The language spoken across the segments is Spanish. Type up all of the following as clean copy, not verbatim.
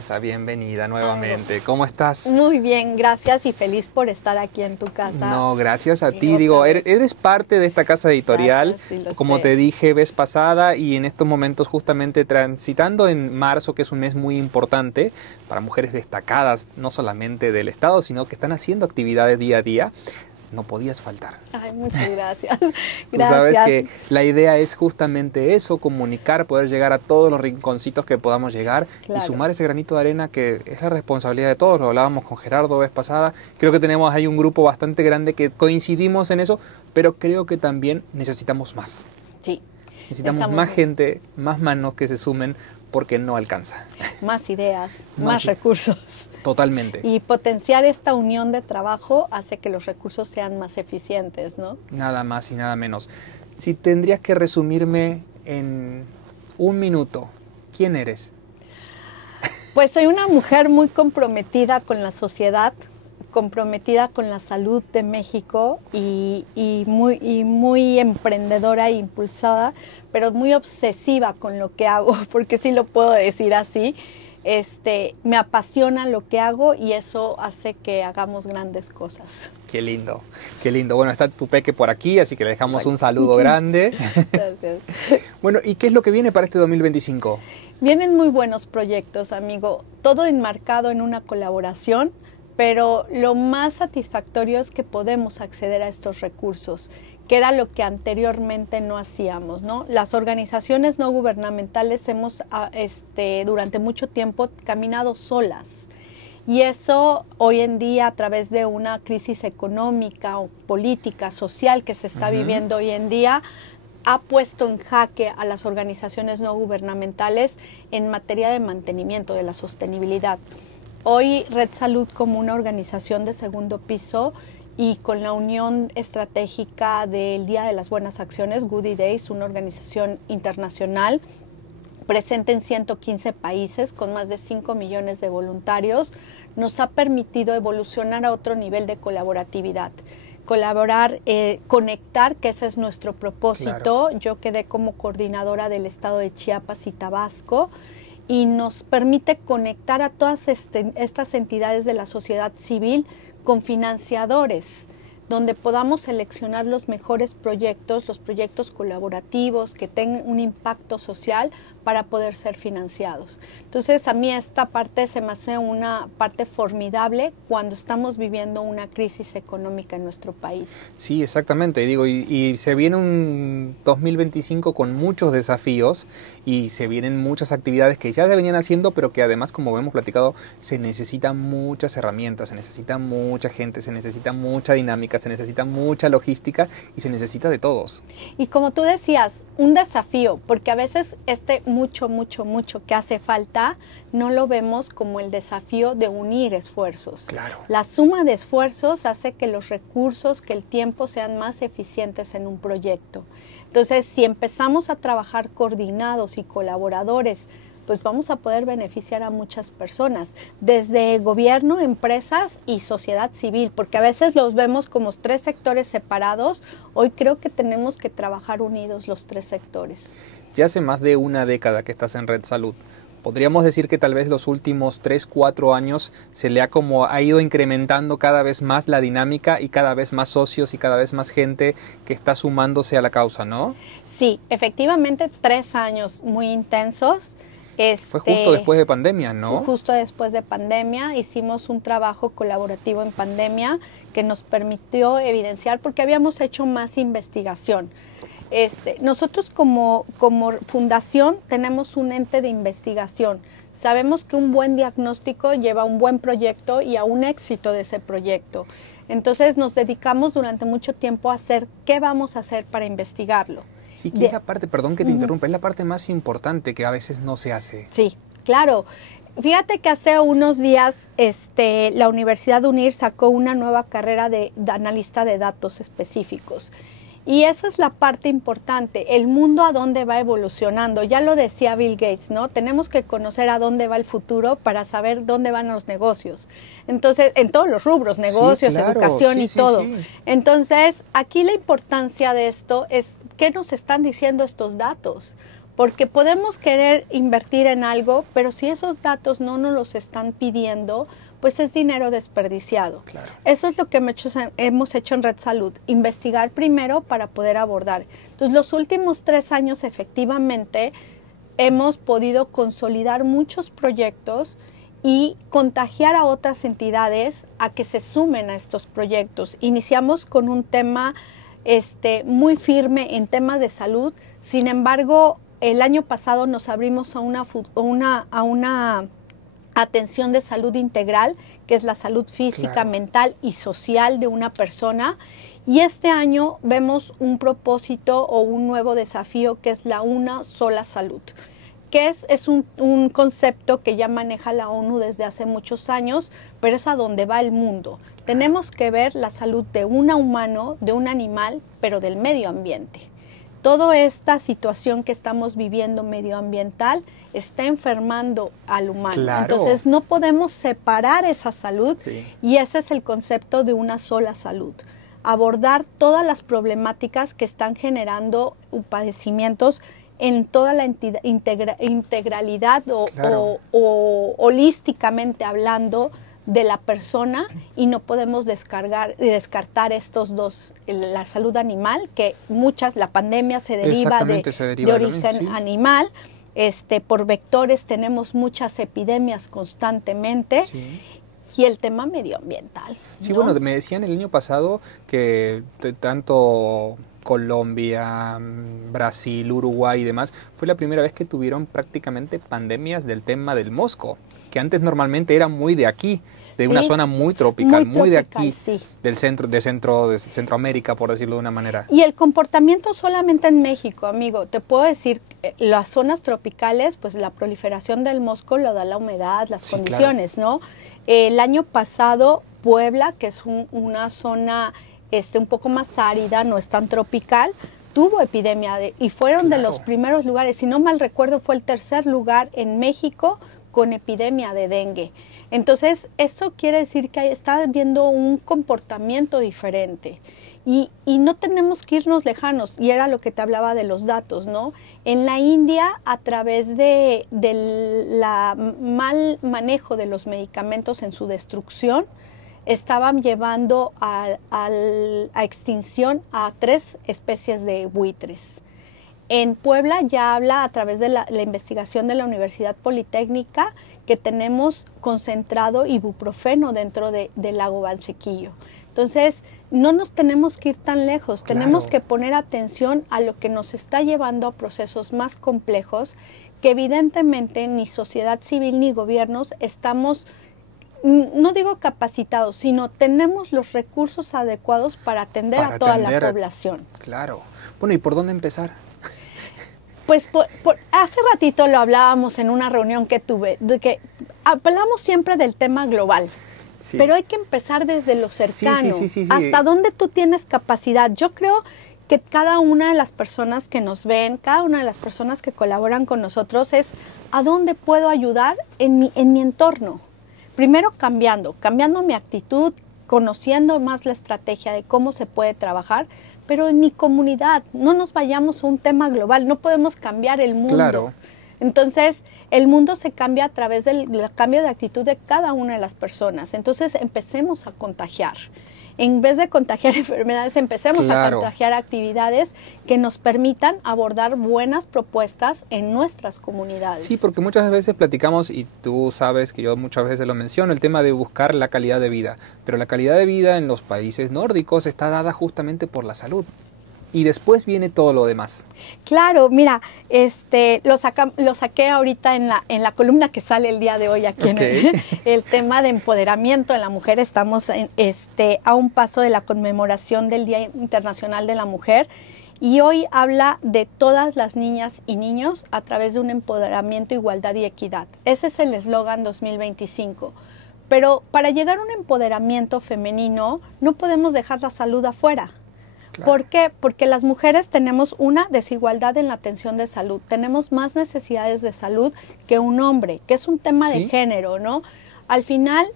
Vanessa, bienvenida nuevamente. ¿Cómo estás? Muy bien, gracias y feliz por estar aquí en tu casa. No, gracias a ti. Digo, eres parte de esta casa editorial, gracias, sí, como sé. te dije vez pasada, y en estos momentos justamente transitando en marzo, que es un mes muy importante para mujeres destacadas, no solamente del Estado, sino que están haciendo actividades día a día. No podías faltar. Ay, muchas gracias. Tú sabes que la idea es justamente eso, comunicar, poder llegar a todos los rinconcitos que podamos llegar y sumar ese granito de arena que es la responsabilidad de todos. Lo hablábamos con Gerardo vez pasada. Creo que tenemos ahí un grupo bastante grande que coincidimos en eso, pero creo que también necesitamos más. Sí. Necesitamos más gente, más manos que se sumen porque no alcanza. Más ideas, más recursos. Totalmente. Y potenciar esta unión de trabajo hace que los recursos sean más eficientes, ¿no? Nada más y nada menos. Si tendrías que resumirme en un minuto, ¿quién eres? Pues soy una mujer muy comprometida con la sociedad, comprometida con la salud de México y muy emprendedora e impulsada, pero muy obsesiva con lo que hago, porque sí lo puedo decir así. Me apasiona lo que hago y eso hace que hagamos grandes cosas. Qué lindo, qué lindo. Bueno, está tu peque por aquí, así que le dejamos un saludo grande. Gracias. Bueno, ¿y qué es lo que viene para este 2025? Vienen muy buenos proyectos, amigo. Todo enmarcado en una colaboración, pero lo más satisfactorio es que podemos acceder a estos recursos, que era lo que anteriormente no hacíamos, ¿no? Las organizaciones no gubernamentales hemos durante mucho tiempo caminado solas. Y eso hoy en día, a través de una crisis económica o política, social que se está viviendo hoy en día, ha puesto en jaque a las organizaciones no gubernamentales en materia de mantenimiento, de la sostenibilidad. Hoy Red Salud, como una organización de segundo piso y con la unión estratégica del Día de las Buenas Acciones, Goodie Days, una organización internacional presente en 115 países con más de 5 millones de voluntarios, nos ha permitido evolucionar a otro nivel de colaboratividad. Colaborar, conectar, que ese es nuestro propósito. Claro. Yo quedé como coordinadora del estado de Chiapas y Tabasco y nos permite conectar a todas estas entidades de la sociedad civil con financiadores, donde podamos seleccionar los mejores proyectos, los proyectos colaborativos que tengan un impacto social para poder ser financiados. Entonces, a mí esta parte se me hace una parte formidable cuando estamos viviendo una crisis económica en nuestro país. Sí, exactamente. Digo, y se viene un 2025 con muchos desafíos y se vienen muchas actividades que ya se venían haciendo, pero que además, como hemos platicado, se necesitan muchas herramientas, se necesita mucha gente, se necesita mucha dinámica, se necesita mucha logística y se necesita de todos. Y como tú decías, un desafío, porque a veces mucho que hace falta, no lo vemos como el desafío de unir esfuerzos. Claro. La suma de esfuerzos hace que los recursos, que el tiempo sean más eficientes en un proyecto. Entonces, si empezamos a trabajar coordinados y colaboradores, pues vamos a poder beneficiar a muchas personas, desde gobierno, empresas y sociedad civil, porque a veces los vemos como tres sectores separados. Hoy creo que tenemos que trabajar unidos los tres sectores. Ya hace más de una década que estás en Red Salud. Podríamos decir que tal vez los últimos 3, 4 años se le ha ido incrementando cada vez más la dinámica y cada vez más socios y cada vez más gente que está sumándose a la causa, ¿no? Sí, efectivamente 3 años muy intensos. Fue justo después de pandemia, ¿no? Fue justo después de pandemia. Hicimos un trabajo colaborativo en pandemia que nos permitió evidenciar, porque habíamos hecho más investigación. Nosotros como fundación tenemos un ente de investigación. Sabemos que un buen diagnóstico lleva a un buen proyecto y a un éxito de ese proyecto. Entonces nos dedicamos durante mucho tiempo a hacer qué vamos a hacer para investigarlo. Sí, que es la parte, perdón que te interrumpa, es la parte más importante que a veces no se hace. Sí, claro. Fíjate que hace unos días la Universidad UNIR sacó una nueva carrera de analista de datos específicos. Y esa es la parte importante, el mundo a dónde va evolucionando. Ya lo decía Bill Gates, ¿no? Tenemos que conocer a dónde va el futuro para saber dónde van los negocios. Entonces, en todos los rubros, negocios, sí, claro, educación y todo. Sí. Entonces, aquí la importancia de esto es qué nos están diciendo estos datos. porque podemos querer invertir en algo, pero si esos datos no nos los están pidiendo, pues es dinero desperdiciado. Claro. Eso es lo que hemos hecho en Red Salud, investigar primero para poder abordar. Entonces, los últimos 3 años efectivamente hemos podido consolidar muchos proyectos y contagiar a otras entidades a que se sumen a estos proyectos. Iniciamos con un tema muy firme en temas de salud, sin embargo, el año pasado nos abrimos a una atención de salud integral, que es la salud física, claro, mental y social de una persona. Y este año vemos un propósito o un nuevo desafío que es la una sola salud, que es un concepto que ya maneja la ONU desde hace muchos años, pero es a donde va el mundo. Tenemos que ver la salud de un humano, de un animal, pero del medio ambiente. Toda esta situación que estamos viviendo medioambiental está enfermando al humano. Claro. Entonces no podemos separar esa salud, sí, y ese es el concepto de una sola salud. Abordar todas las problemáticas que están generando padecimientos en toda la integralidad claro, o holísticamente hablando de la persona, y no podemos descartar estos dos, la salud animal, que la pandemia se deriva de origen sí, animal, por vectores tenemos muchas epidemias constantemente, sí, y el tema medioambiental, ¿no? Sí, bueno, me decían el año pasado que tanto Colombia, Brasil, Uruguay y demás, fue la primera vez que tuvieron prácticamente pandemias del tema del mosco, que antes normalmente era muy de aquí, de sí, una zona muy tropical, muy de aquí, sí, de Centroamérica, por decirlo de una manera. Y el comportamiento solamente en México, amigo, te puedo decir, las zonas tropicales, pues la proliferación del mosco lo da la humedad, las sí, condiciones, claro, ¿no? El año pasado, Puebla, que es una zona un poco más árida, no es tan tropical, tuvo epidemia y fueron claro, de los primeros lugares, si no mal recuerdo fue el 3er lugar en México con epidemia de dengue. Entonces, esto quiere decir que está viendo un comportamiento diferente y no tenemos que irnos lejanos, y era lo que te hablaba de los datos, ¿no? En la India, a través del mal manejo de los medicamentos en su destrucción, estaban llevando a extinción a 3 especies de buitres. En Puebla ya habla a través de la investigación de la Universidad Politécnica que tenemos concentrado ibuprofeno dentro del lago Valsequillo. Entonces, no nos tenemos que ir tan lejos, claro, tenemos que poner atención a lo que nos está llevando a procesos más complejos que evidentemente ni sociedad civil ni gobiernos estamos, no digo capacitados, sino tenemos los recursos adecuados para atender a toda la población. Claro. Bueno, ¿y por dónde empezar? Pues hace ratito lo hablábamos en una reunión que tuve, de que hablamos siempre del tema global, sí, pero hay que empezar desde lo cercano, sí. Hasta dónde tú tienes capacidad. Yo creo que cada una de las personas que nos ven, cada una de las personas que colaboran con nosotros es a dónde puedo ayudar en mi entorno. Primero cambiando mi actitud, conociendo más la estrategia de cómo se puede trabajar, pero en mi comunidad, no nos vayamos a un tema global, no podemos cambiar el mundo. Claro. Entonces, el mundo se cambia a través del cambio de actitud de cada una de las personas. Entonces, empecemos a contagiar. En vez de contagiar enfermedades, empecemos a contagiar actividades que nos permitan abordar buenas propuestas en nuestras comunidades. Sí, porque muchas veces platicamos, y tú sabes que yo muchas veces lo menciono, el tema de buscar la calidad de vida. Pero la calidad de vida en los países nórdicos está dada justamente por la salud. Y después viene todo lo demás. Claro, mira, lo saqué ahorita en la columna que sale el día de hoy aquí en el tema de empoderamiento de la mujer. Estamos a un paso de la conmemoración del Día Internacional de la Mujer, y hoy habla de todas las niñas y niños a través de un empoderamiento, igualdad y equidad. Ese es el eslogan 2025. Pero para llegar a un empoderamiento femenino no podemos dejar la salud afuera. Claro. ¿Por qué? Porque las mujeres tenemos una desigualdad en la atención de salud, tenemos más necesidades de salud que un hombre, que es un tema de género, ¿no? Al final,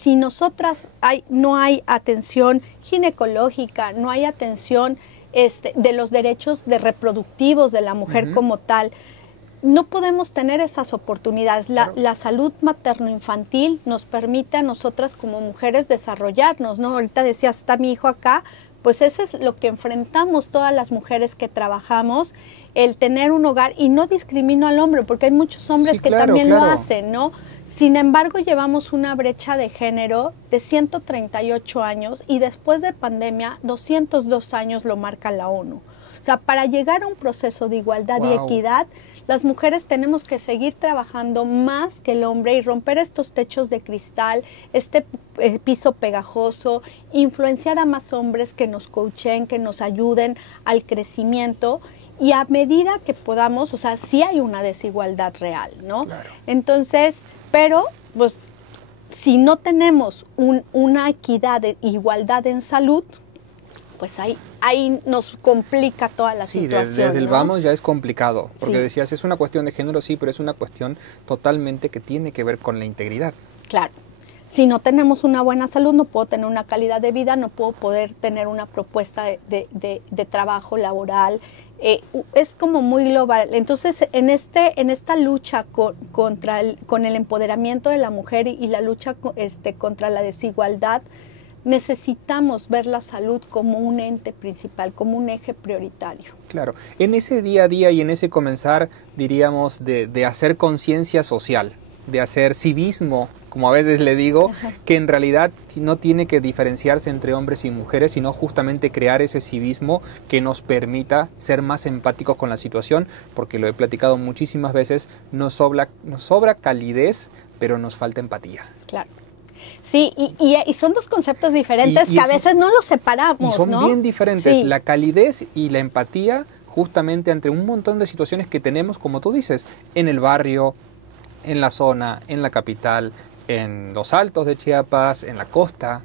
si nosotras no hay atención ginecológica, no hay atención de los derechos reproductivos de la mujer como tal, no podemos tener esas oportunidades. Claro. La salud materno-infantil nos permite a nosotras como mujeres desarrollarnos, ¿no? Ahorita decías, está mi hijo acá, pues eso es lo que enfrentamos todas las mujeres que trabajamos, el tener un hogar, y no discrimino al hombre, porque hay muchos hombres que también lo hacen, ¿no? Sin embargo, llevamos una brecha de género de 138 años y después de pandemia, 202 años lo marca la ONU. O sea, para llegar a un proceso de igualdad y equidad, las mujeres tenemos que seguir trabajando más que el hombre y romper estos techos de cristal, este piso pegajoso, influenciar a más hombres que nos coachen, que nos ayuden al crecimiento, y a medida que podamos, o sea, sí hay una desigualdad real, ¿no? Claro. Entonces, pero pues si no tenemos una equidad de igualdad en salud, pues ahí nos complica toda la situación. Desde el ¿no? vamos ya es complicado, porque Sí. decías, es una cuestión de género, sí, pero es una cuestión totalmente que tiene que ver con la integridad. Claro. Si no tenemos una buena salud, no puedo tener una calidad de vida, no puedo poder tener una propuesta de trabajo laboral. Es como muy global. Entonces, en esta lucha con el empoderamiento de la mujer y la lucha contra la desigualdad, necesitamos ver la salud como un ente principal, como un eje prioritario. Claro, en ese día a día y en ese comenzar, diríamos, de hacer conciencia social, de hacer civismo, como a veces le digo, que en realidad no tiene que diferenciarse entre hombres y mujeres, sino justamente crear ese civismo que nos permita ser más empáticos con la situación, porque lo he platicado muchísimas veces, nos sobra calidez, pero nos falta empatía. Claro. Sí, y son dos conceptos diferentes que a veces no los separamos, y son ¿no? bien diferentes, Sí. la calidez y la empatía justamente ante un montón de situaciones que tenemos, como tú dices, en el barrio, en la zona, en la capital, en los altos de Chiapas, en la costa.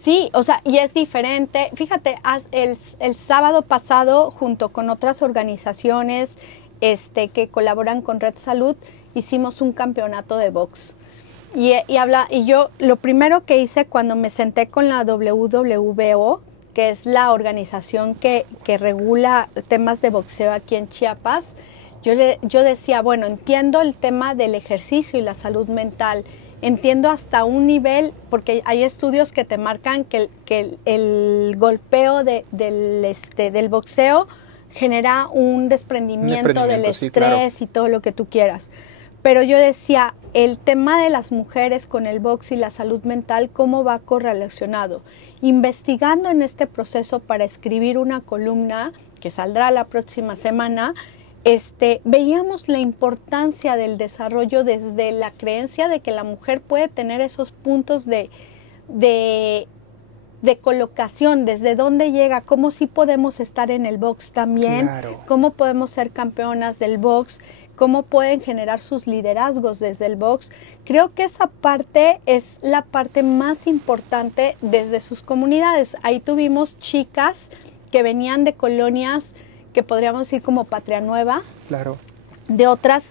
Sí, o sea, y es diferente. Fíjate, el sábado pasado, junto con otras organizaciones que colaboran con Red Salud, hicimos un campeonato de box. Y yo lo primero que hice cuando me senté con la WWBO, que es la organización que regula temas de boxeo aquí en Chiapas, yo decía, bueno, entiendo el tema del ejercicio y la salud mental, entiendo hasta un nivel, porque hay estudios que te marcan que el golpeo del boxeo genera un desprendimiento del estrés, sí, claro. y todo lo que tú quieras. Pero yo decía, el tema de las mujeres con el box y la salud mental, ¿cómo va correlacionado? Investigando en este proceso para escribir una columna que saldrá la próxima semana, veíamos la importancia del desarrollo desde la creencia de que la mujer puede tener esos puntos de colocación, desde dónde llega, cómo sí podemos estar en el box también, Claro. cómo podemos ser campeonas del box, cómo pueden generar sus liderazgos desde el box. Creo que esa parte es la parte más importante desde sus comunidades. Ahí tuvimos chicas que venían de colonias que podríamos decir como Patria Nueva, Claro. de otros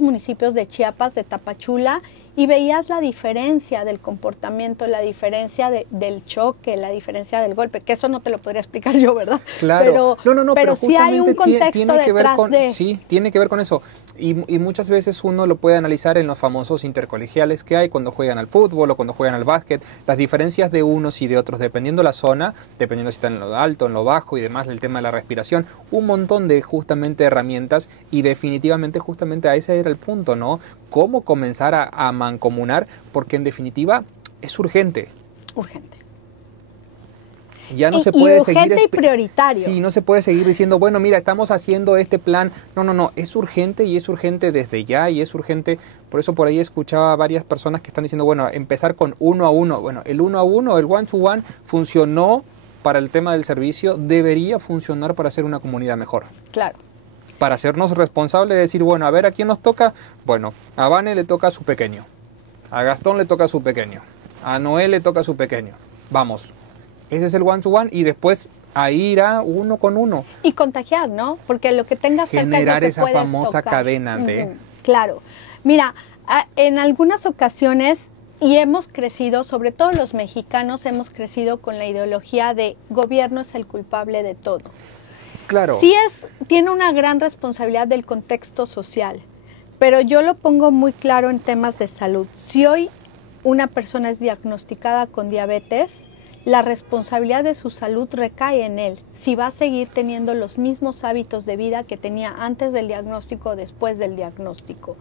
municipios de Chiapas, de Tapachula, y veías la diferencia del comportamiento, la diferencia del choque, la diferencia del golpe, que eso no te lo podría explicar yo, ¿verdad? Claro, pero sí hay un contexto tiene que ver detrás de... Sí, tiene que ver con eso. Y muchas veces uno lo puede analizar en los famosos intercolegiales que hay cuando juegan al fútbol o cuando juegan al básquet, las diferencias de unos y de otros, dependiendo la zona, dependiendo si están en lo alto, en lo bajo y demás, el tema de la respiración, un montón de justamente herramientas, y definitivamente justamente a ese era el punto, ¿no? Cómo comenzar a mancomunar, porque en definitiva es urgente. Urgente. Ya no se puede urgente seguir y prioritario. Sí, no se puede seguir diciendo, bueno, mira, estamos haciendo este plan. No, es urgente, y es urgente desde ya, y es urgente. Por eso por ahí escuchaba a varias personas que están diciendo, bueno, empezar con 1 a 1. Bueno, el 1 a 1, el 1 to 1 funcionó para el tema del servicio, debería funcionar para hacer una comunidad mejor. Claro. Para hacernos responsables de decir, bueno, a ver, ¿a quién nos toca? Bueno, a Vane le toca a su pequeño, a Gastón le toca a su pequeño, a Noé le toca a su pequeño. Vamos, ese es el 1 to 1, y después ahí irá uno con uno. Y contagiar, ¿no? Porque lo que tengas cerca es lo Generar que esa puedes famosa tocar. cadena de... Claro. Mira, en algunas ocasiones, y hemos crecido, sobre todo los mexicanos, hemos crecido con la ideología de gobierno es el culpable de todo. Claro. Sí tiene una gran responsabilidad del contexto social, pero yo lo pongo muy claro en temas de salud. Si hoy una persona es diagnosticada con diabetes, la responsabilidad de su salud recae en él, si va a seguir teniendo los mismos hábitos de vida que tenía antes del diagnóstico o después del diagnóstico,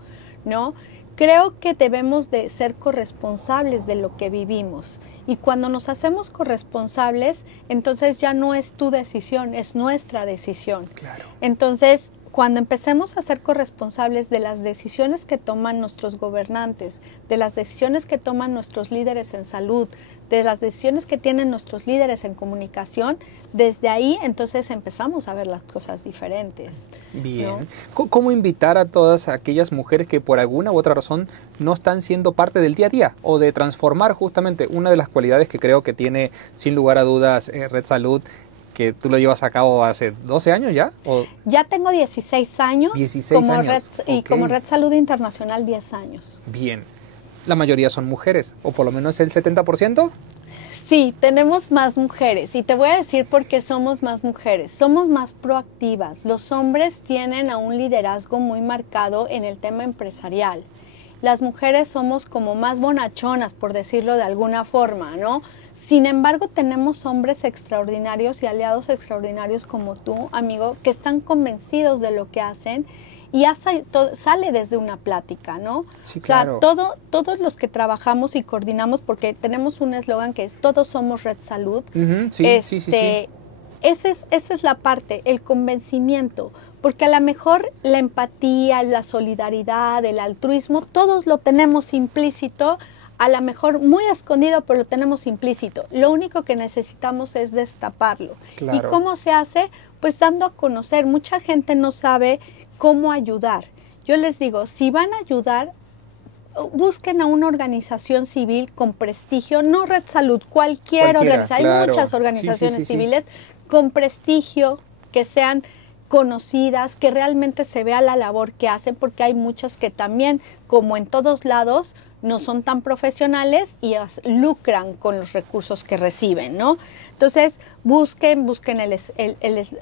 ¿no? Creo que debemos de ser corresponsables de lo que vivimos, y cuando nos hacemos corresponsables, entonces ya no es tu decisión, es nuestra decisión. Claro. Entonces, cuando empecemos a ser corresponsables de las decisiones que toman nuestros gobernantes, de las decisiones que toman nuestros líderes en salud, de las decisiones que tienen nuestros líderes en comunicación, desde ahí entonces empezamos a ver las cosas diferentes. Bien. ¿No? ¿Cómo invitar a todas aquellas mujeres que por alguna u otra razón no están siendo parte del día a día o de transformar justamente una de las cualidades que creo que tiene sin lugar a dudas Red Salud, que tú lo llevas a cabo hace 12 años ya? ¿O? Ya tengo 16 años, 16 como años. y Ok. como Red Salud Internacional 10 años. Bien. La mayoría son mujeres, o por lo menos el 70%. Sí, tenemos más mujeres, y te voy a decir por qué somos más mujeres. Somos más proactivas. Los hombres tienen a un liderazgo muy marcado en el tema empresarial. Las mujeres somos como más bonachonas, por decirlo de alguna forma, ¿no? Sin embargo, tenemos hombres extraordinarios y aliados extraordinarios como tú, amigo, que están convencidos de lo que hacen, y sale desde una plática, ¿no? Sí, o sea, claro. todos los que trabajamos y coordinamos, porque tenemos un eslogan que es todos somos Red Salud. Uh-huh, sí, sí. Esa es la parte, el convencimiento, porque a lo mejor la empatía, la solidaridad, el altruismo, todos lo tenemos implícito, a lo mejor muy escondido, pero lo tenemos implícito. Lo único que necesitamos es destaparlo. Claro. ¿Y cómo se hace? Pues dando a conocer. Mucha gente no sabe cómo ayudar. Yo les digo, si van a ayudar, busquen a una organización civil con prestigio, no Red Salud, cualquier organización. Claro. Hay muchas organizaciones sí. civiles con prestigio, que sean conocidas, que realmente se vea la labor que hacen, porque hay muchas que también, como en todos lados, no son tan profesionales y lucran con los recursos que reciben, ¿no? Entonces, busquen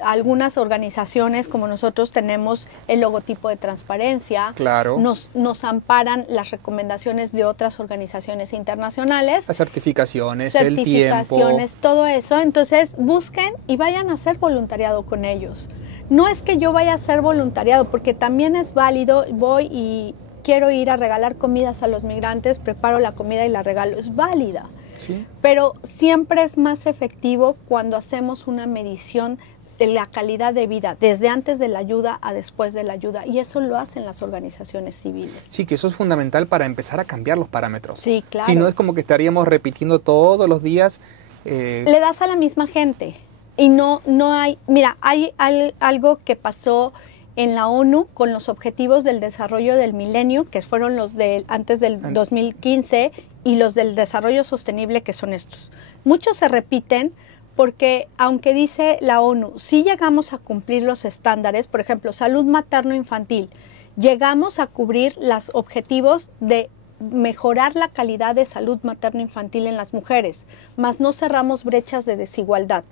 algunas organizaciones, como nosotros tenemos el logotipo de transparencia. Claro. Nos amparan las recomendaciones de otras organizaciones internacionales. Las certificaciones, el tiempo. Todo eso. Entonces, busquen y vayan a hacer voluntariado con ellos. No es que yo vaya a hacer voluntariado, porque también es válido, voy y quiero ir a regalar comidas a los migrantes, preparo la comida y la regalo, es válida. Sí. Pero siempre es más efectivo cuando hacemos una medición de la calidad de vida, desde antes de la ayuda a después de la ayuda, y eso lo hacen las organizaciones civiles. Sí, que eso es fundamental para empezar a cambiar los parámetros. Sí, claro. Si no, es como que estaríamos repitiendo todos los días. Le das a la misma gente y no hay, mira, hay algo que pasó en la ONU con los objetivos del desarrollo del milenio, que fueron los de antes del 2015, y los del desarrollo sostenible, que son estos. Muchos se repiten porque, aunque dice la ONU, sí llegamos a cumplir los estándares, por ejemplo, salud materno-infantil, llegamos a cubrir los objetivos de mejorar la calidad de salud materno-infantil en las mujeres, mas no cerramos brechas de desigualdad.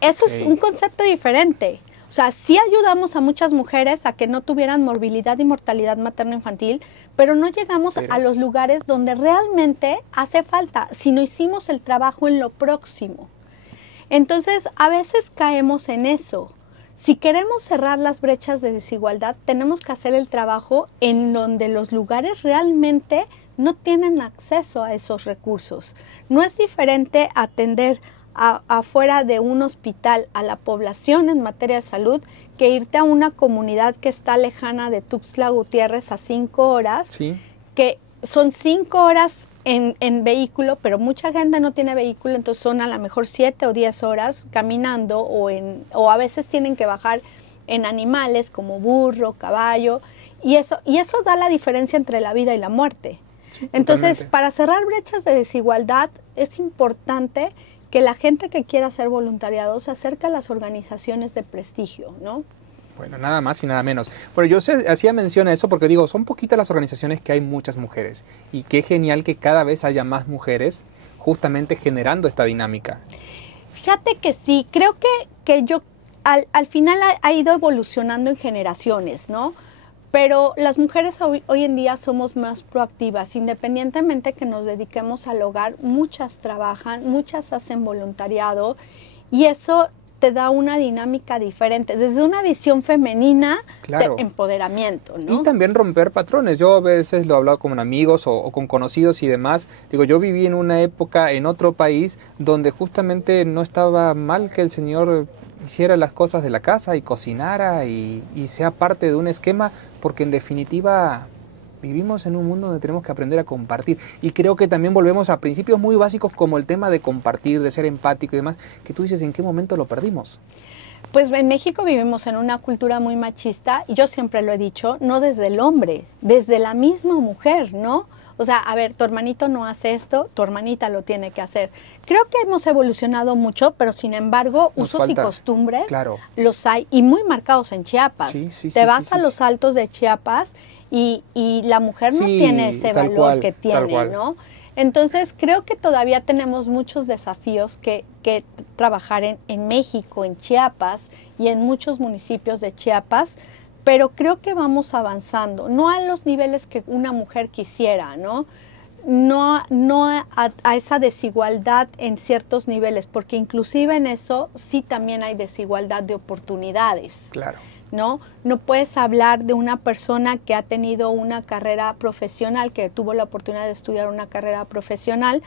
Eso es un concepto diferente. O sea, sí ayudamos a muchas mujeres a que no tuvieran morbilidad y mortalidad materno-infantil, pero no llegamos a los lugares donde realmente hace falta, sino hicimos el trabajo en lo próximo. Entonces, a veces caemos en eso. Si queremos cerrar las brechas de desigualdad, tenemos que hacer el trabajo en donde los lugares realmente no tienen acceso a esos recursos. No es diferente atender afuera de un hospital a la población en materia de salud que irte a una comunidad que está lejana de Tuxtla Gutiérrez a 5 horas, sí, que son 5 horas en vehículo, pero mucha gente no tiene vehículo, entonces son a lo mejor 7 o 10 horas caminando, o a veces tienen que bajar en animales como burro, caballo, y eso da la diferencia entre la vida y la muerte. Sí, entonces, totalmente. para cerrar brechas de desigualdad es importante que la gente que quiera hacer voluntariado se acerque a las organizaciones de prestigio, ¿no? Bueno, nada más y nada menos. Pero yo hacía mención a eso porque digo, son poquitas las organizaciones que hay muchas mujeres. Y qué genial que cada vez haya más mujeres justamente generando esta dinámica. Fíjate que sí, creo que yo al final ha ido evolucionando en generaciones, ¿no? Pero las mujeres hoy en día somos más proactivas, independientemente que nos dediquemos al hogar, muchas trabajan, muchas hacen voluntariado y eso te da una dinámica diferente, desde una visión femenina Claro. de empoderamiento, ¿no? Y también romper patrones. Yo a veces lo he hablado con amigos o con conocidos y demás. Digo, yo viví en una época en otro país donde justamente no estaba mal que el señor hiciera las cosas de la casa y cocinara y sea parte de un esquema, porque en definitiva vivimos en un mundo donde tenemos que aprender a compartir. Y creo que también volvemos a principios muy básicos como el tema de compartir, de ser empático y demás, que tú dices, ¿en qué momento lo perdimos? Pues en México vivimos en una cultura muy machista y yo siempre lo he dicho, no desde el hombre, desde la misma mujer, ¿no? O sea, a ver, tu hermanito no hace esto, tu hermanita lo tiene que hacer. Creo que hemos evolucionado mucho, pero sin embargo, Nos usos y falta, costumbres claro. los hay y muy marcados en Chiapas. Sí, Te vas sí, a los altos de Chiapas y la mujer no tiene ese valor que tiene, ¿no? Entonces, creo que todavía tenemos muchos desafíos que trabajar en México, en Chiapas y en muchos municipios de Chiapas, pero creo que vamos avanzando, no a los niveles que una mujer quisiera, ¿no? No a esa desigualdad en ciertos niveles, porque inclusive en eso sí también hay desigualdad de oportunidades. Claro. ¿No? No puedes hablar de una persona que ha tenido una carrera profesional, que tuvo la oportunidad de estudiar una carrera profesional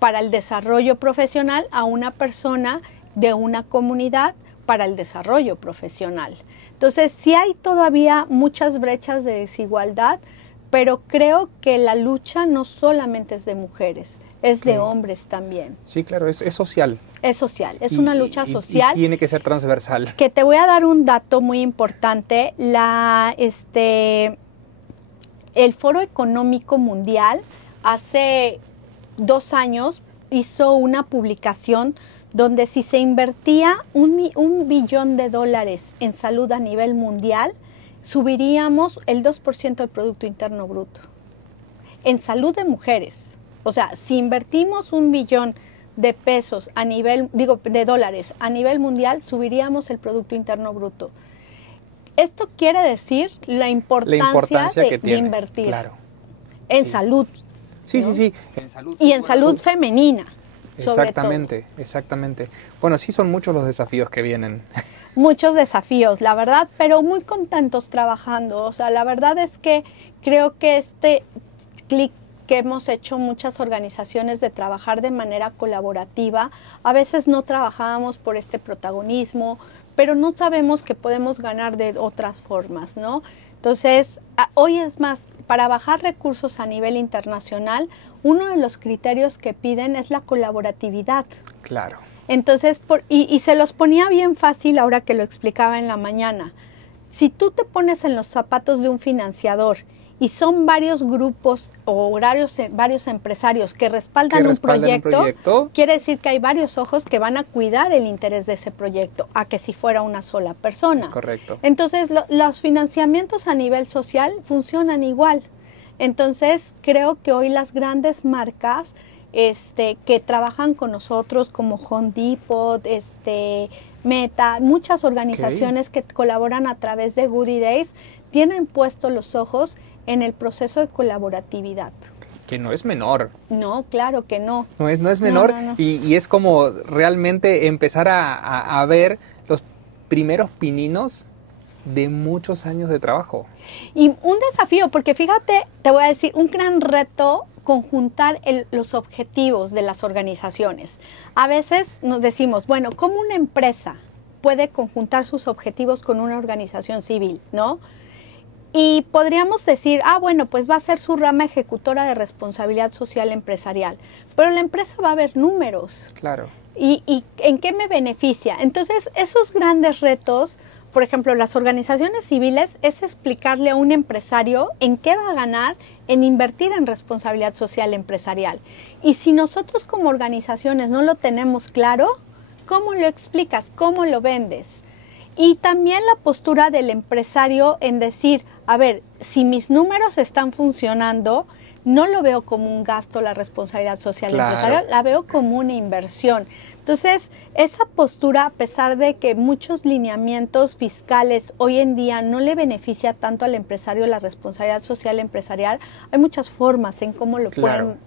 para el desarrollo profesional a una persona de una comunidad para el desarrollo profesional. Entonces, sí hay todavía muchas brechas de desigualdad, pero creo que la lucha no solamente es de mujeres, es de hombres también. Sí, claro, es social. Es social, es una lucha social. Y tiene que ser transversal. Que te voy a dar un dato muy importante. El Foro Económico Mundial hace 2 años hizo una publicación donde si se invertía $1 billón en salud a nivel mundial, subiríamos el 2% del Producto Interno Bruto. En salud de mujeres. O sea, si invertimos $1 billón de dólares a nivel mundial, subiríamos el Producto Interno Bruto. Esto quiere decir la importancia de invertir, claro, en salud. Sí, ¿no? sí. En salud, y en salud femenina. Exactamente, exactamente. Bueno, sí son muchos los desafíos que vienen. Muchos desafíos, la verdad, pero muy contentos trabajando. O sea, la verdad es que creo que este clic que hemos hecho muchas organizaciones de trabajar de manera colaborativa, a veces no trabajábamos por este protagonismo, pero no sabemos que podemos ganar de otras formas, ¿no? Entonces, hoy es más, para bajar recursos a nivel internacional, uno de los criterios que piden es la colaboratividad. Claro. Entonces, y se los ponía bien fácil ahora que lo explicaba en la mañana. Si tú te pones en los zapatos de un financiador y son varios grupos o varios empresarios que respaldan un proyecto, quiere decir que hay varios ojos que van a cuidar el interés de ese proyecto, a que si fuera una sola persona. Es correcto. Entonces, los financiamientos a nivel social funcionan igual. Entonces, creo que hoy las grandes marcas que trabajan con nosotros, como Home Depot, Meta, muchas organizaciones que colaboran a través de Goody Days, tienen puestos los ojos en el proceso de colaboratividad. Que no es menor. No, claro que no. No es menor. No. Y es como realmente empezar a ver los primeros pininos de muchos años de trabajo. Y un desafío, porque fíjate, te voy a decir, un gran reto conjuntar los objetivos de las organizaciones. A veces nos decimos, bueno, ¿cómo una empresa puede conjuntar sus objetivos con una organización civil, no? Y podríamos decir, bueno, pues va a ser su rama ejecutora de responsabilidad social empresarial, pero la empresa va a ver números. Claro. ¿Y en qué me beneficia? Entonces, esos grandes retos, por ejemplo, las organizaciones civiles, es explicarle a un empresario en qué va a ganar en invertir en responsabilidad social empresarial. Y si nosotros como organizaciones no lo tenemos claro, ¿cómo lo explicas? ¿Cómo lo vendes? Y también la postura del empresario en decir, a ver, si mis números están funcionando, no lo veo como un gasto la responsabilidad social empresarial, la veo como una inversión. Entonces, esa postura, a pesar de que muchos lineamientos fiscales hoy en día no le beneficia tanto al empresario la responsabilidad social empresarial, hay muchas formas en cómo lo pueden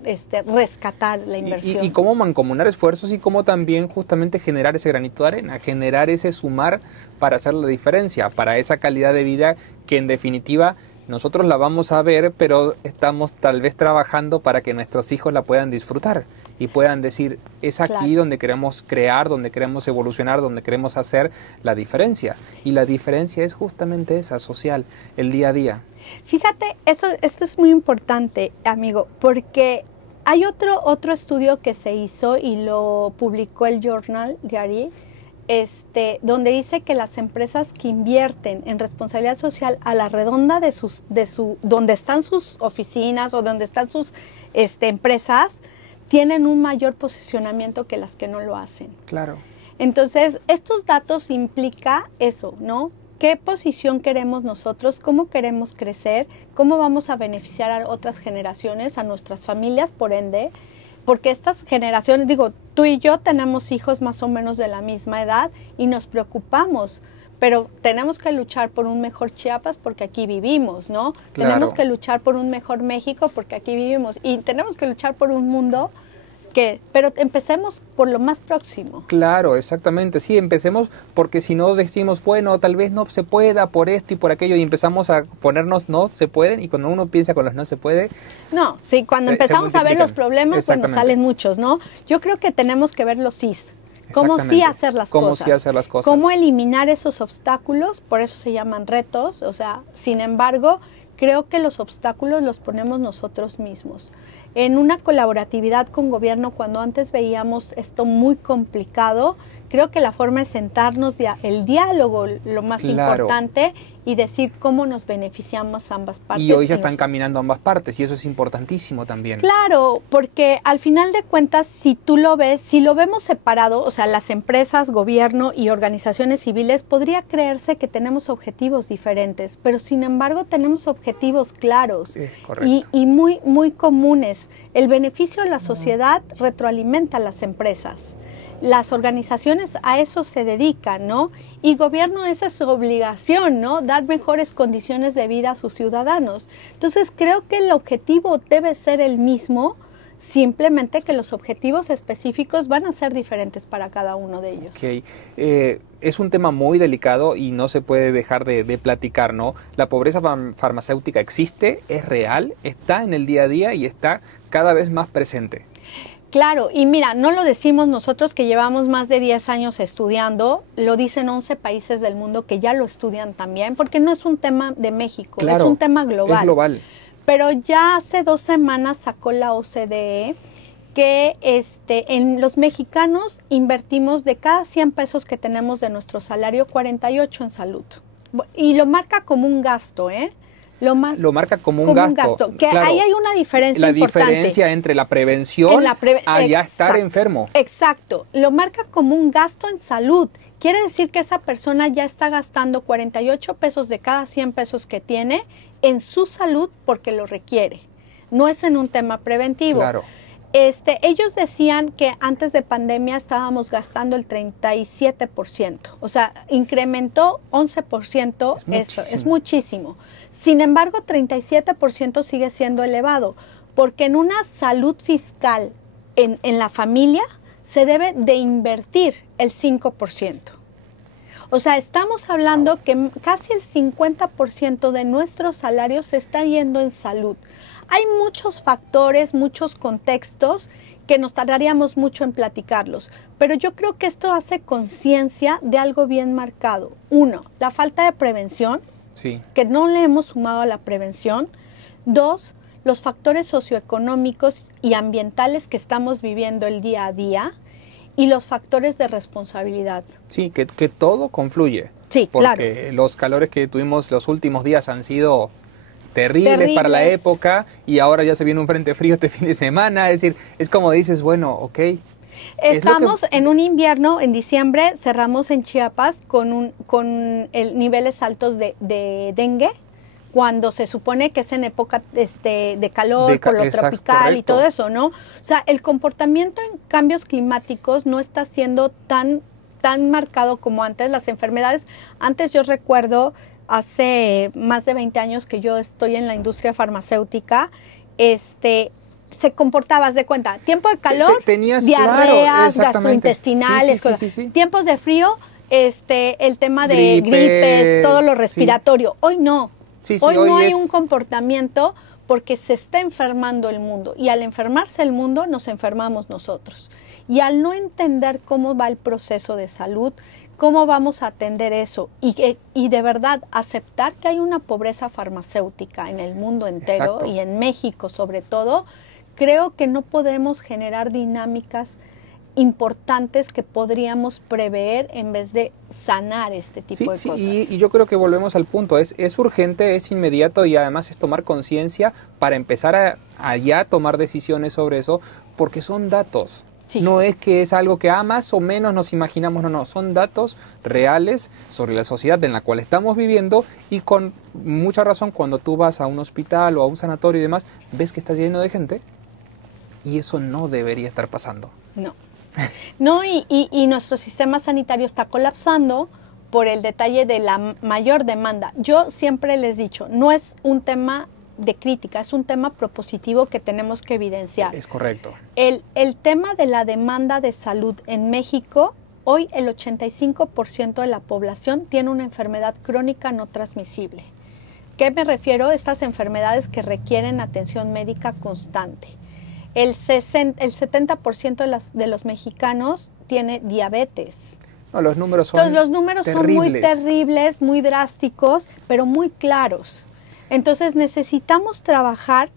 rescatar la inversión. Y cómo mancomunar esfuerzos y cómo también justamente generar ese granito de arena, generar ese sumar para hacer la diferencia, para esa calidad de vida que en definitiva nosotros la vamos a ver, pero estamos tal vez trabajando para que nuestros hijos la puedan disfrutar y puedan decir, es aquí donde queremos crear, donde queremos evolucionar, donde queremos hacer la diferencia. Y la diferencia es justamente esa, social, el día a día. Fíjate, esto es muy importante, amigo, porque hay otro estudio que se hizo y lo publicó el Journal Diary, donde dice que las empresas que invierten en responsabilidad social a la redonda donde están sus oficinas o donde están sus empresas, tienen un mayor posicionamiento que las que no lo hacen. Claro. Entonces, estos datos implica eso, ¿no? ¿Qué posición queremos nosotros? ¿Cómo queremos crecer? ¿Cómo vamos a beneficiar a otras generaciones, a nuestras familias, por ende? Porque estas generaciones, digo, tú y yo tenemos hijos más o menos de la misma edad y nos preocupamos, pero tenemos que luchar por un mejor Chiapas porque aquí vivimos, ¿no? Claro. Tenemos que luchar por un mejor México porque aquí vivimos y tenemos que luchar por un mundo pero empecemos por lo más próximo. Claro, exactamente, sí, empecemos porque si no decimos, bueno, tal vez no se pueda por esto y por aquello y empezamos a ponernos no se pueden y cuando uno piensa con los no se puede. No, sí, cuando empezamos a ver los problemas, pues nos salen muchos, ¿no? Yo creo que tenemos que ver los sís. Cómo sí hacer las cosas. Sí hacer las cosas. Cómo eliminar esos obstáculos, por eso se llaman retos, o sea, sin embargo, creo que los obstáculos los ponemos nosotros mismos. En una colaboratividad con gobierno, cuando antes veíamos esto muy complicado, creo que la forma es sentarnos, el diálogo, lo más importante, y decir cómo nos beneficiamos ambas partes. Y hoy ya están caminando ambas partes, y eso es importantísimo también. Claro, porque al final de cuentas, si tú lo ves, si lo vemos separado, o sea, las empresas, gobierno y organizaciones civiles, podría creerse que tenemos objetivos diferentes, pero sin embargo tenemos objetivos claros y muy, muy comunes. El beneficio de la sociedad retroalimenta a las empresas. Las organizaciones a eso se dedican, ¿no? Y gobierno, esa es su obligación, ¿no? Dar mejores condiciones de vida a sus ciudadanos. Entonces, creo que el objetivo debe ser el mismo, simplemente que los objetivos específicos van a ser diferentes para cada uno de ellos. Okay. Es un tema muy delicado y no se puede dejar de platicar, ¿no? La pobreza farmacéutica existe, es real, está en el día a día y está cada vez más presente. Claro, y mira, no lo decimos nosotros que llevamos más de 10 años estudiando, lo dicen 11 países del mundo que ya lo estudian también, porque no es un tema de México, claro, es un tema global. Es global. Pero ya hace 2 semanas sacó la OCDE que en los mexicanos invertimos de cada 100 pesos que tenemos de nuestro salario, 48 en salud. Y lo marca como un gasto, ¿eh? Lo marca como un gasto. Que claro, ahí hay una diferencia importante. La diferencia entre la prevención y ya estar enfermo. Exacto. Lo marca como un gasto en salud. Quiere decir que esa persona ya está gastando 48 pesos de cada 100 pesos que tiene en su salud porque lo requiere. No es en un tema preventivo. Claro. Ellos decían que antes de pandemia estábamos gastando el 37%. O sea, incrementó 11%. Es muchísimo. Sin embargo, 37% sigue siendo elevado, porque en una salud fiscal en la familia se debe de invertir el 5%. O sea, estamos hablando que casi el 50% de nuestros salarios se está yendo en salud. Hay muchos factores, muchos contextos que nos tardaríamos mucho en platicarlos, pero yo creo que esto hace conciencia de algo bien marcado. 1, la falta de prevención. Sí. Que no le hemos sumado a la prevención. 2, los factores socioeconómicos y ambientales que estamos viviendo el día a día y los factores de responsabilidad. Sí, que todo confluye. Sí, porque claro. Los calores que tuvimos los últimos días han sido terribles para la época y ahora ya se viene un frente frío este fin de semana. Es decir, es como dices, bueno, ok. Estamos en un invierno, en diciembre, cerramos en Chiapas con niveles altos de dengue, cuando se supone que es en época de calor, por lo tropical y todo eso, ¿no? O sea, el comportamiento en cambios climáticos no está siendo tan marcado como antes. Las enfermedades, antes yo recuerdo, hace más de 20 años que yo estoy en la industria farmacéutica, se comportabas de cuenta, tiempo de calor, tenías, diarreas, claro, gastrointestinales, sí. Tiempos de frío, el tema de gripes, todo lo respiratorio. Hoy no. Hoy no hay un comportamiento porque se está enfermando el mundo y al enfermarse el mundo nos enfermamos nosotros. Y al no entender cómo va el proceso de salud, cómo vamos a atender eso y de verdad aceptar que hay una pobreza farmacéutica en el mundo entero. Exacto. Y en México sobre todo, creo que no podemos generar dinámicas importantes que podríamos prever en vez de sanar este tipo de cosas. Y yo creo que volvemos al punto, es urgente, es inmediato y además es tomar conciencia para empezar a ya tomar decisiones sobre eso, porque son datos. Sí. No es que es algo que más o menos nos imaginamos, no, son datos reales sobre la sociedad en la cual estamos viviendo y con mucha razón cuando tú vas a un hospital o a un sanatorio y demás, ves que está lleno de gente y eso no debería estar pasando. No, y nuestro sistema sanitario está colapsando por el detalle de la mayor demanda. Yo siempre les he dicho, no es un tema de crítica, es un tema propositivo que tenemos que evidenciar. Es correcto. El tema de la demanda de salud en México, hoy el 85% de la población tiene una enfermedad crónica no transmisible. ¿Qué me refiero? Estas enfermedades que requieren atención médica constante. El 70% de los mexicanos tiene diabetes. No, los números son Entonces, los números terribles. Son muy terribles, muy drásticos, pero muy claros. Entonces necesitamos trabajar,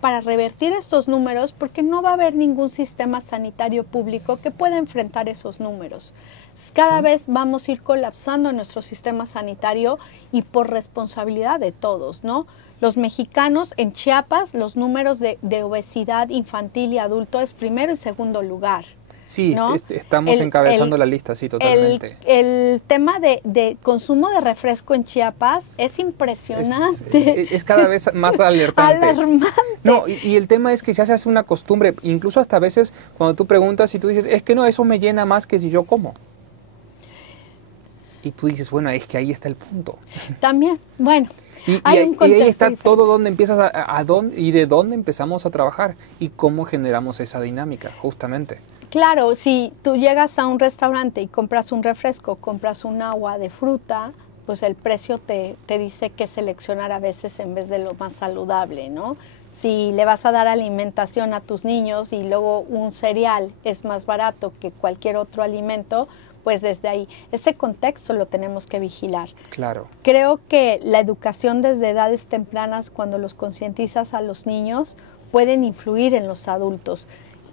para revertir estos números, porque no va a haber ningún sistema sanitario público que pueda enfrentar esos números. Cada vez vamos a ir colapsando nuestro sistema sanitario y por responsabilidad de todos, ¿no? Los mexicanos en Chiapas, los números de obesidad infantil y adulto es primero y segundo lugar. Sí, ¿no? Estamos encabezando la lista, sí, totalmente. El tema de consumo de refresco en Chiapas es impresionante. Es cada vez más alertante. Alarmante. No, y el tema es que ya se hace una costumbre, incluso hasta a veces cuando tú preguntas y tú dices, es que no, eso me llena más que si yo como. Y tú dices, bueno, es que ahí está el punto. También, bueno. Y ahí está todo donde empiezas y de dónde empezamos a trabajar y cómo generamos esa dinámica, justamente. Claro, si tú llegas a un restaurante y compras un refresco, compras un agua de fruta, pues el precio te dice que seleccionar a veces en vez de lo más saludable, ¿no? Si le vas a dar alimentación a tus niños y luego un cereal es más barato que cualquier otro alimento, pues desde ahí, ese contexto lo tenemos que vigilar. Claro. Creo que la educación desde edades tempranas, cuando los concientizas a los niños, pueden influir en los adultos.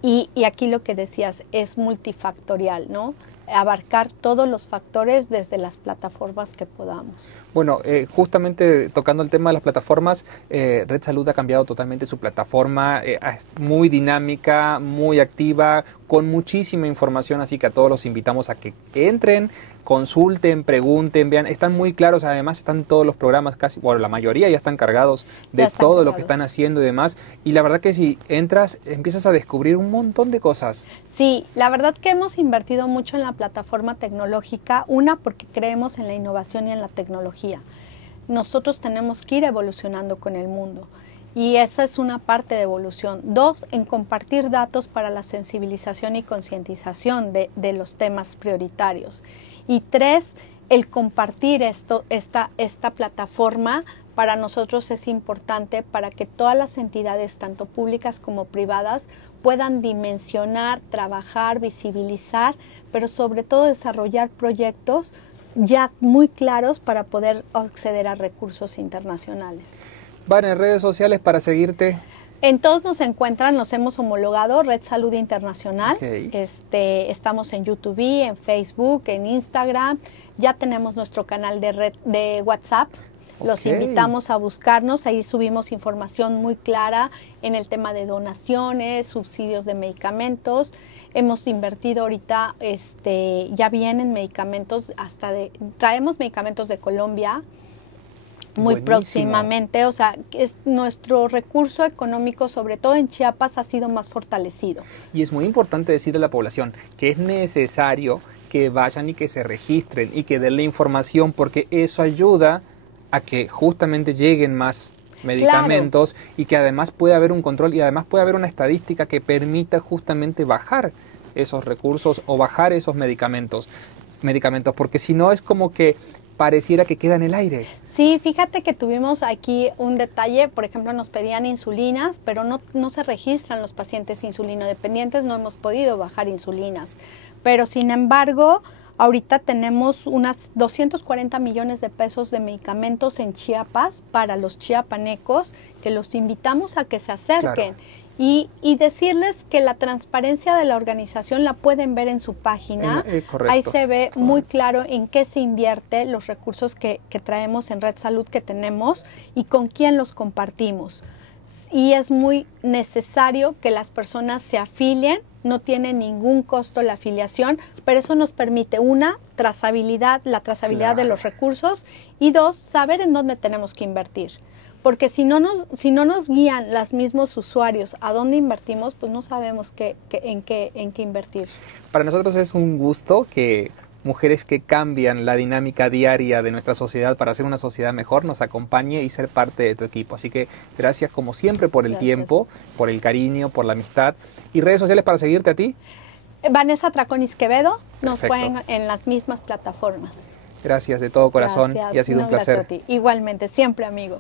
Y aquí lo que decías es multifactorial, ¿no? Abarcar todos los factores desde las plataformas que podamos. Bueno, justamente tocando el tema de las plataformas, Red Salud ha cambiado totalmente su plataforma, muy dinámica, muy activa, con muchísima información, así que a todos los invitamos a que entren, consulten, pregunten, vean, están muy claros, además están todos los programas, casi, bueno, la mayoría ya están cargados de todo lo que están haciendo y demás, y la verdad que si entras, empiezas a descubrir un montón de cosas. Sí, la verdad que hemos invertido mucho en la plataforma tecnológica, porque creemos en la innovación y en la tecnología. Nosotros tenemos que ir evolucionando con el mundo. Y esa es una parte de evolución. 2, en compartir datos para la sensibilización y concientización de los temas prioritarios. Y 3, el compartir esta plataforma para nosotros es importante para que todas las entidades, tanto públicas como privadas, puedan dimensionar, trabajar, visibilizar, pero sobre todo desarrollar proyectos ya muy claros para poder acceder a recursos internacionales. Van en redes sociales para seguirte. En todos nos encuentran, nos hemos homologado, Red Salud Internacional. Okay. Estamos en YouTube, en Facebook, en Instagram. Ya tenemos nuestro canal de WhatsApp. Los invitamos a buscarnos, ahí subimos información muy clara en el tema de donaciones, subsidios de medicamentos. Hemos invertido ahorita, ya vienen medicamentos, traemos medicamentos de Colombia, muy Buenísimo. próximamente. O sea, nuestro recurso económico, sobre todo en Chiapas, ha sido más fortalecido. Y es muy importante decirle a la población que es necesario que vayan y que se registren y que den la información, porque eso ayuda a que justamente lleguen más medicamentos, claro, y que además puede haber un control y además puede haber una estadística que permita justamente bajar esos recursos o bajar esos medicamentos, porque si no es como que pareciera que queda en el aire. Sí, fíjate que tuvimos aquí un detalle, por ejemplo, nos pedían insulinas, pero no se registran los pacientes insulinodependientes, no hemos podido bajar insulinas. Pero sin embargo, ahorita tenemos unas 240 millones de pesos de medicamentos en Chiapas para los chiapanecos, que los invitamos a que se acerquen. Claro. Y decirles que la transparencia de la organización la pueden ver en su página. Correcto. Ahí se ve muy claro en qué se invierte, los recursos que traemos en Red Salud que tenemos y con quién los compartimos. Y es muy necesario que las personas se afilien, no tiene ningún costo la afiliación, pero eso nos permite, una, trazabilidad, la trazabilidad de los recursos, y dos, saber en dónde tenemos que invertir. Porque si no nos guían los mismos usuarios a dónde invertimos, pues no sabemos en qué invertir. Para nosotros es un gusto que mujeres que cambian la dinámica diaria de nuestra sociedad para hacer una sociedad mejor nos acompañe y ser parte de tu equipo. Así que gracias como siempre por el tiempo, por el cariño, por la amistad. ¿Y redes sociales para seguirte a ti? Vanessa Traconis Quevedo, nos pueden en las mismas plataformas. Gracias de todo corazón, y ha sido un placer. Gracias a ti. Igualmente, siempre, amigo.